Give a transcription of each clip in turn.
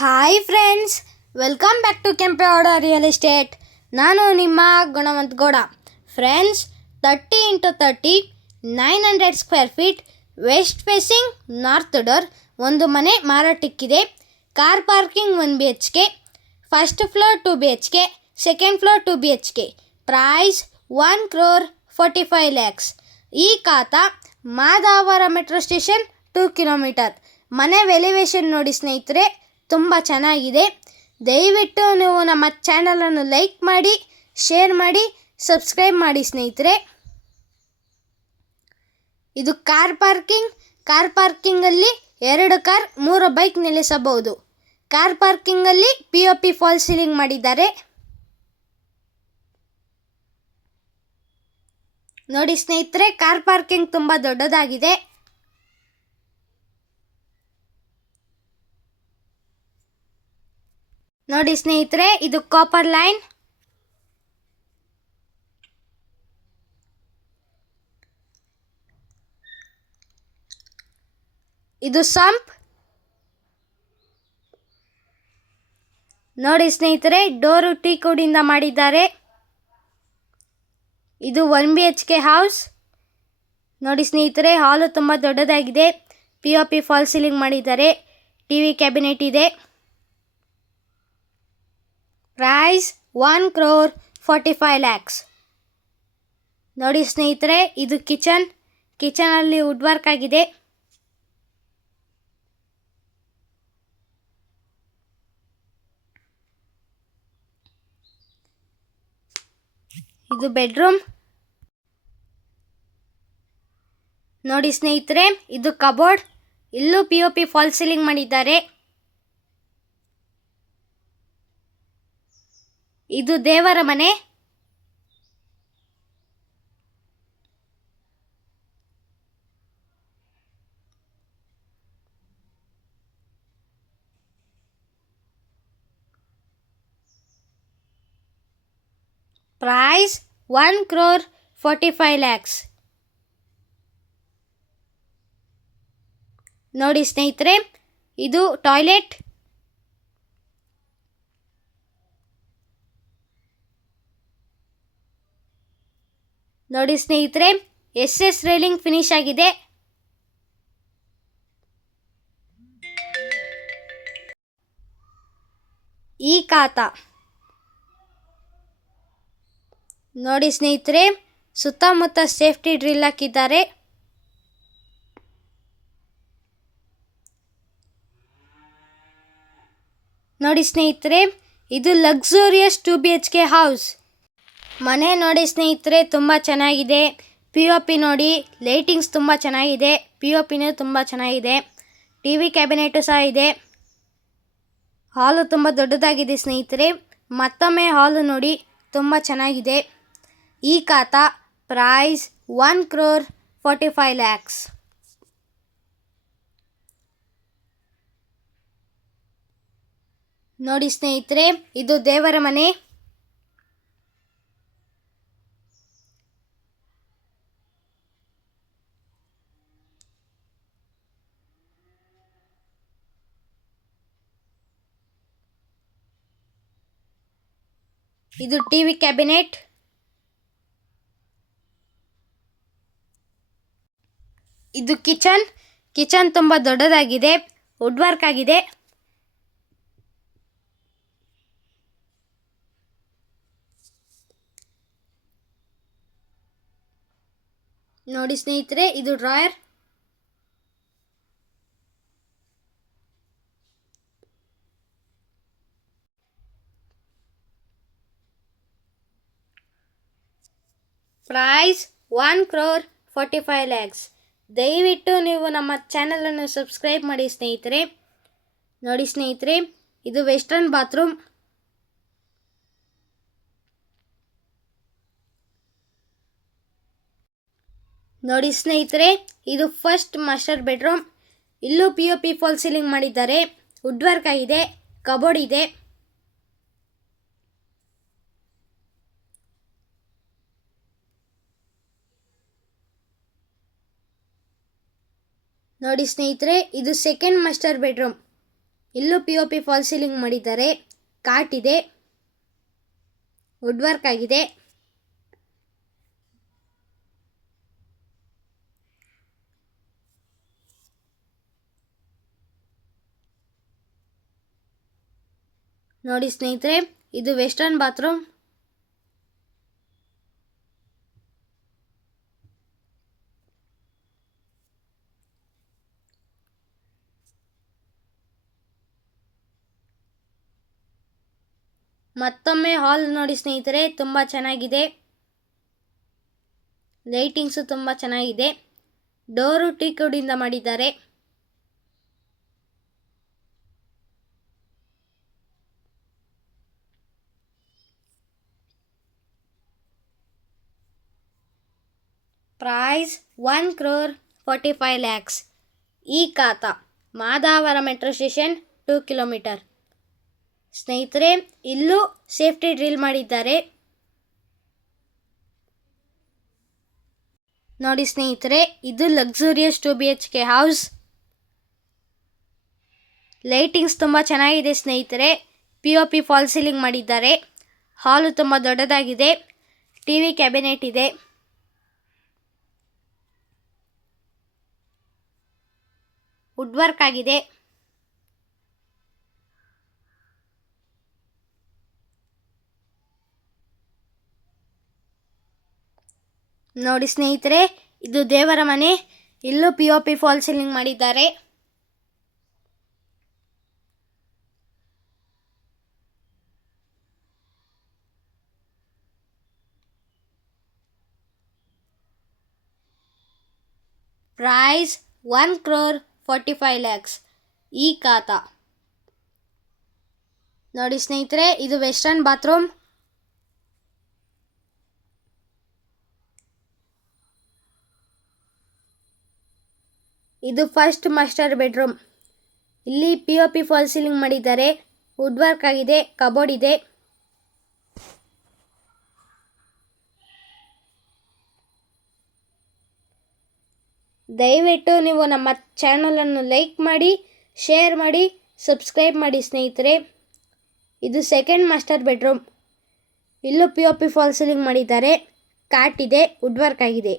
Hi friends welcome back to Kempegowda real estate ನಾನು ನಿಮ್ಮ Gunavantha Gowda. Friends thirty into thirty nine hundred square feet west facing north door ಒಂದು ಮನೆ ಮಾರಾಟಕ್ಕಿದೆ. Car parking one B H K first floor two B H K second floor two B H K price one crore forty five lakhs e khata Madavara metro station two kilometre ಮನೆ elevation ನೋಡಿ ಸ್ನೇಹಿತರೆ ತುಂಬ ಚೆನ್ನಾಗಿದೆ. ದಯವಿಟ್ಟು ನೀವು ನಮ್ಮ ಚಾನಲನ್ನು like ಮಾಡಿ ಶೇರ್ ಮಾಡಿ ಸಬ್ಸ್ಕ್ರೈಬ್ ಮಾಡಿ ಸ್ನೇಹಿತರೆ. ಇದು ಕಾರ್ ಪಾರ್ಕಿಂಗ್ ಕಾರ್ ಪಾರ್ಕಿಂಗಲ್ಲಿ ಎರಡು ಕಾರ್ ಮೂರು ಬೈಕ್ ನಿಲ್ಲಿಸಬಹುದು. Car ಪಾರ್ಕಿಂಗಲ್ಲಿ P O P false ceiling ಮಾಡಿದ್ದಾರೆ. ನೋಡಿ ಸ್ನೇಹಿತರೆ ಕಾರ್ ಪಾರ್ಕಿಂಗ್ ತುಂಬ ದೊಡ್ಡದಾಗಿದೆ. ನೋಡಿ ಸ್ನೇಹಿತರೆ, ಇದು ಕಾಪರ್ ಲೈನ್ ಇದು ಸಂಪ್ ನೋಡಿ ಸ್ನೇಹಿತರೆ, ಡೋರು ಟೀ ಕುಡಿಂದ ಮಾಡಿದ್ದಾರೆ. ಇದು one B H K house ನೋಡಿ ಸ್ನೇಹಿತರೆ, ಹಾಲು ತುಂಬ ದೊಡ್ಡದಾಗಿದೆ. P O P false ceiling ಮಾಡಿದ್ದಾರೆ. ಟಿ ವಿ ಕ್ಯಾಬಿನೆಟ್ ಇದೆ. Price one crore forty five lakhs. ನೋಡಿ ಸ್ನೇಹಿತರೆ, ಇದು ಕಿಚನ್. ಕಿಚನಲ್ಲಿ ವುಡ್ ವರ್ಕ್ ಆಗಿದೆ. ಇದು ಬೆಡ್ರೂಮ್. ನೋಡಿ ಸ್ನೇಹಿತರೆ, ಇದು ಕಬೋರ್ಡ್. ಇಲ್ಲೂ P O P false ceiling ಮಾಡಿದ್ದಾರೆ. ಇದು ದೇವರ ಮನೆ. Price one crore forty five lakhs ನೋಡಿ ಸ್ನೇಹಿತರೆ ಇದು ಟಾಯ್ಲೆಟ್ ನೋಡಿ ಸ್ನೇಹಿತರೆ, ಎಸ್ ಎಸ್ ರೈಲಿಂಗ್ ಫಿನಿಶ್ ಆಗಿದೆ. ಈ ಕಾತ. ನೋಡಿ ಸ್ನೇಹಿತರೆ, ಸುತ್ತಮುತ್ತ ಸೇಫ್ಟಿ ಡ್ರಿಲ್ ಹಾಕಿದ್ದಾರೆ. ನೋಡಿ ಸ್ನೇಹಿತರೆ, ಇದು luxurious two B H K house ಮನೆ ನೋಡಿ ಸ್ನೇಹಿತರೆ, ತುಂಬ ಚೆನ್ನಾಗಿದೆ. ಪಿ ಒ ಪಿ ನೋಡಿ ಲೈಟಿಂಗ್ಸ್ ತುಂಬ ಚೆನ್ನಾಗಿದೆ. ಪಿ ಒ ಪಿನೂ ತುಂಬ ಚೆನ್ನಾಗಿದೆ. ಟಿ ವಿ ಕ್ಯಾಬಿನೆಟು ಸಹ ಇದೆ. ಹಾಲು ತುಂಬ ದೊಡ್ಡದಾಗಿದೆ ಸ್ನೇಹಿತರೆ. ಮತ್ತೊಮ್ಮೆ ಹಾಲು ನೋಡಿ, ತುಂಬ ಚೆನ್ನಾಗಿದೆ. E khata price one crore forty five lakhs ನೋಡಿ ಸ್ನೇಹಿತರೆ, ಇದು ದೇವರ ಮನೆ. ಇದು ಟಿ ವಿ ಕ್ಯಾಬಿನೆಟ್. ಇದು ಕಿಚನ್. ಕಿಚನ್ ತುಂಬ ದೊಡ್ಡದಾಗಿದೆ ವುಡ್ ವರ್ಕ್ ಆಗಿದೆ. ನೋಡಿ ಸ್ನೇಹಿತರೆ, ಇದು drawer. Price one crore forty five lakhs. ದಯವಿಟ್ಟು ನೀವು ನಮ್ಮ ಚಾನಲನ್ನು ಸಬ್ಸ್ಕ್ರೈಬ್ ಮಾಡಿ ಸ್ನೇಹಿತರೆ. ನೋಡಿ ಸ್ನೇಹಿತರೆ, ಇದು ವೆಸ್ಟರ್ನ್ ಬಾತ್ರೂಮ್. ನೋಡಿ ಸ್ನೇಹಿತರೆ, ಇದು ಫಸ್ಟ್ ಮಾಸ್ಟರ್ ಬೆಡ್ರೂಮ್. ಇಲ್ಲೂ P O P false ceiling ಮಾಡಿದ್ದಾರೆ. ವುಡ್ ವರ್ಕ್ ಆಗಿದೆ, ಕಬೋರ್ಡ್ ಇದೆ. ನೋಡಿ ಸ್ನೇಹಿತರೆ, ಇದು ಸೆಕೆಂಡ್ ಮಾಸ್ಟರ್ ಬೆಡ್ರೂಮ್ ಇಲ್ಲೂ P O P false ceiling ಮಾಡಿದ್ದಾರೆ. ಕಾಟ್ ಇದೆ. ವುಡ್ ವರ್ಕ್ ಆಗಿದೆ. ನೋಡಿ ಸ್ನೇಹಿತರೆ, ಇದು ವೆಸ್ಟರ್ನ್ ಬಾತ್ರೂಮ್ ಮತ್ತೊಮ್ಮೆ ಹಾಲ್ ನೋಡಿ ಸ್ನೇಹಿತರೆ, ತುಂಬ ಚೆನ್ನಾಗಿದೆ. ಲೈಟಿಂಗ್ಸು ತುಂಬ ಚೆನ್ನಾಗಿದೆ. ಡೋರು ಟೀಕುಡಿಂದ ಮಾಡಿದ್ದಾರೆ. Price one crore forty five lakhs. E khata, Madavara metro station, two kilometre. ಸ್ನೇಹಿತರೆ, ಇಲ್ಲೂ ಸೇಫ್ಟಿ ಡ್ರಿಲ್ ಮಾಡಿದ್ದಾರೆ. ನೋಡಿ ಸ್ನೇಹಿತರೆ, ಇದು luxurious two B H K house. Lightings ತುಂಬ ಚೆನ್ನಾಗಿದೆ ಸ್ನೇಹಿತರೆ. P O P false ceiling ಮಾಡಿದ್ದಾರೆ. ಹಾಲು ತುಂಬ ದೊಡ್ಡದಾಗಿದೆ. ಟಿ ವಿ ಕ್ಯಾಬಿನೆಟ್ ಇದೆ. ವುಡ್ ವರ್ಕ್ ಆಗಿದೆ. ನೋಡಿ ಸ್ನೇಹಿತರೆ, ಇದು ದೇವರ ಮನೆ. ಇಲ್ಲೂ P O P false ceiling ಮಾಡಿದ್ದಾರೆ. Price one crore forty five lakhs e khata. ನೋಡಿ ಸ್ನೇಹಿತರೆ, ಇದು ವೆಸ್ಟರ್ನ್ ಬಾತ್ರೂಮ್ ಇದು ಫಸ್ಟ್ ಮಾಸ್ಟರ್ ಬೆಡ್ರೂಮ್. ಇಲ್ಲಿ P O P false ceiling ಮಾಡಿದ್ದಾರೆ. ವುಡ್ ವರ್ಕ್ ಆಗಿದೆ ಕಬೋರ್ಡ್ ಇದೆ. ದಯವಿಟ್ಟು ನೀವು ನಮ್ಮ ಚಾನಲನ್ನು ಲೈಕ್ ಮಾಡಿ ಶೇರ್ ಮಾಡಿ ಸಬ್ಸ್ಕ್ರೈಬ್ ಮಾಡಿ ಸ್ನೇಹಿತರೆ. ಇದು ಸೆಕೆಂಡ್ ಮಾಸ್ಟರ್ ಬೆಡ್ರೂಮ್ ಇಲ್ಲೂ P O P false ceiling ಮಾಡಿದ್ದಾರೆ. ಕಾಟ್ ಇದೆ ವುಡ್ ವರ್ಕ್ ಆಗಿದೆ.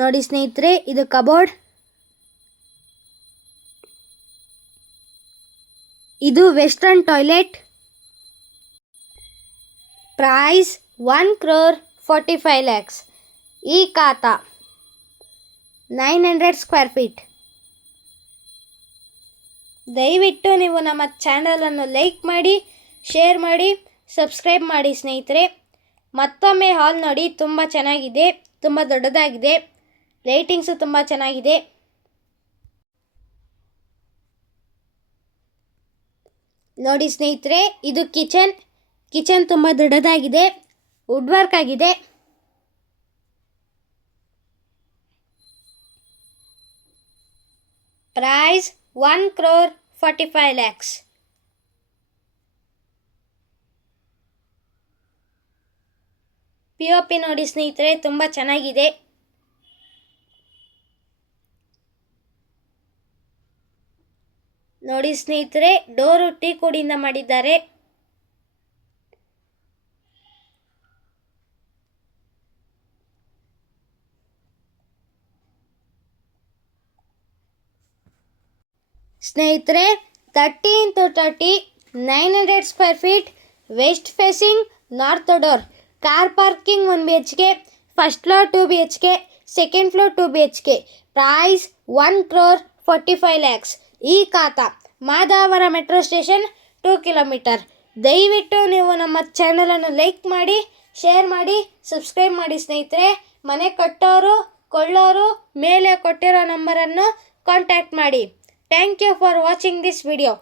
ನೋಡಿ ಸ್ನೇಹಿತರೆ, ಇದು ಕಬೋರ್ಡ್. ಇದು western toilet. Price one crore forty five lakhs. E khata nine hundred square feet. ದಯವಿಟ್ಟು ನೀವು ನಮ್ಮ ಚಾನಲನ್ನು ಲೈಕ್ ಮಾಡಿ, ಶೇರ್ ಮಾಡಿ, ಸಬ್ಸ್ಕ್ರೈಬ್ ಮಾಡಿ ಸ್ನೇಹಿತರೆ. ಮತ್ತೊಮ್ಮೆ ಹಾಲ್ ನೋಡಿ, ತುಂಬ ಚೆನ್ನಾಗಿದೆ, ತುಂಬ ದೊಡ್ಡದಾಗಿದೆ. ಲೈಟಿಂಗ್ಸು ತುಂಬ ಚೆನ್ನಾಗಿದೆ. ನೋಡಿ ಸ್ನೇಹಿತರೆ, ಇದು ಕಿಚನ್. ಕಿಚನ್ ತುಂಬ ದೊಡ್ಡದಾಗಿದೆ. ವುಡ್ ವರ್ಕ್ ಆಗಿದೆ. Price one crore forty five lakhs P O P ನೋಡಿ ಸ್ನೇಹಿತರೆ, ತುಂಬ ಚೆನ್ನಾಗಿದೆ. ನೋಡಿ ಸ್ನೇಹಿತರೆ, ಡೋರು ಟೀ ಕೊಡಿಯಿಂದ ಮಾಡಿದ್ದಾರೆ. ಸ್ನೇಹಿತರೆ, thirty into thirty, nine hundred square feet, west facing, north door. Car parking one B H K, first floor two B H K, second floor two B H K. Price one crore forty five lakhs. E khata Madavara metro station two kilometre. ದಯವಿಟ್ಟು ನೀವು ನಮ್ಮ ಚಾನಲನ್ನು like ಮಾಡಿ, share ಮಾಡಿ, subscribe ಮಾಡಿ ಸ್ನೇಹಿತರೆ. ಮನೆ ಕಟ್ಟೋರು, ಕೊಳ್ಳೋರು, ಮೇಲೆ ಕೊಟ್ಟಿರೋ ನಂಬರನ್ನು ಕಾಂಟ್ಯಾಕ್ಟ್ ಮಾಡಿ. Thank you for watching this video.